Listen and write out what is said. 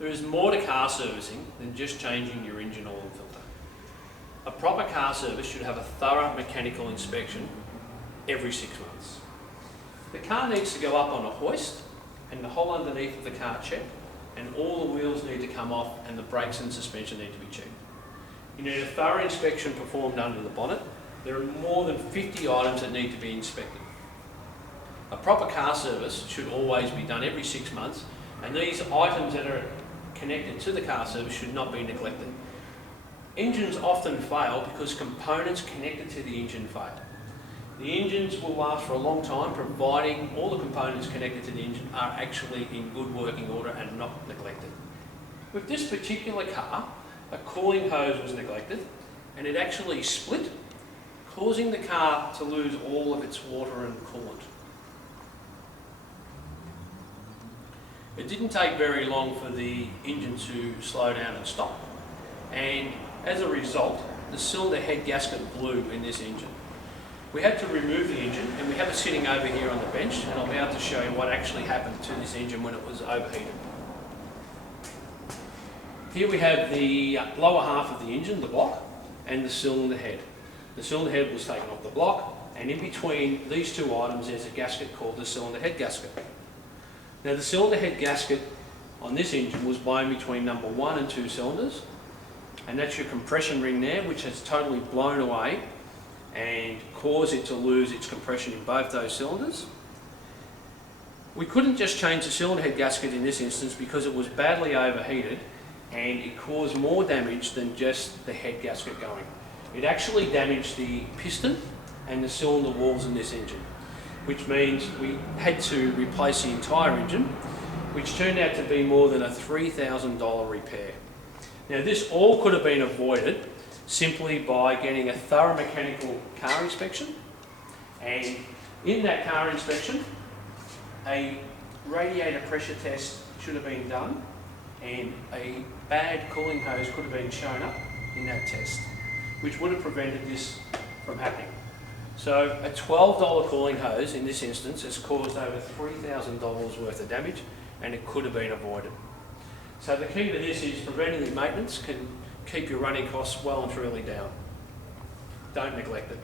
There is more to car servicing than just changing your engine oil and filter. A proper car service should have a thorough mechanical inspection every 6 months. The car needs to go up on a hoist and the whole underneath of the car checked, and all the wheels need to come off and the brakes and suspension need to be checked. You need a thorough inspection performed under the bonnet. There are more than 50 items that need to be inspected. A proper car service should always be done every 6 months, and these items that are connected to the car service should not be neglected. Engines often fail because components connected to the engine fail. The engines will last for a long time providing all the components connected to the engine are actually in good working order and not neglected. With this particular car, a cooling hose was neglected and it actually split, causing the car to lose all of its water and coolant. It didn't take very long for the engine to slow down and stop, and as a result, the cylinder head gasket blew in this engine. We had to remove the engine, and we have it sitting over here on the bench, and I'll be able to show you what actually happened to this engine when it was overheated. Here we have the lower half of the engine, the block, and the cylinder head. The cylinder head was taken off the block, and in between these two items there's a gasket called the cylinder head gasket. Now the cylinder head gasket on this engine was blown between number 1 and 2 cylinders, and that's your compression ring there, which has totally blown away and caused it to lose its compression in both those cylinders. We couldn't just change the cylinder head gasket in this instance because it was badly overheated and it caused more damage than just the head gasket going. It actually damaged the piston and the cylinder walls in this engine, which means we had to replace the entire engine, which turned out to be more than a $3,000 repair. Now this all could have been avoided simply by getting a thorough mechanical car inspection, and in that car inspection a radiator pressure test should have been done and a bad cooling hose could have been shown up in that test, which would have prevented this from happening. So a $12 cooling hose in this instance has caused over $3,000 worth of damage, and it could have been avoided. So the key to this is preventative maintenance can keep your running costs well and truly down. Don't neglect it.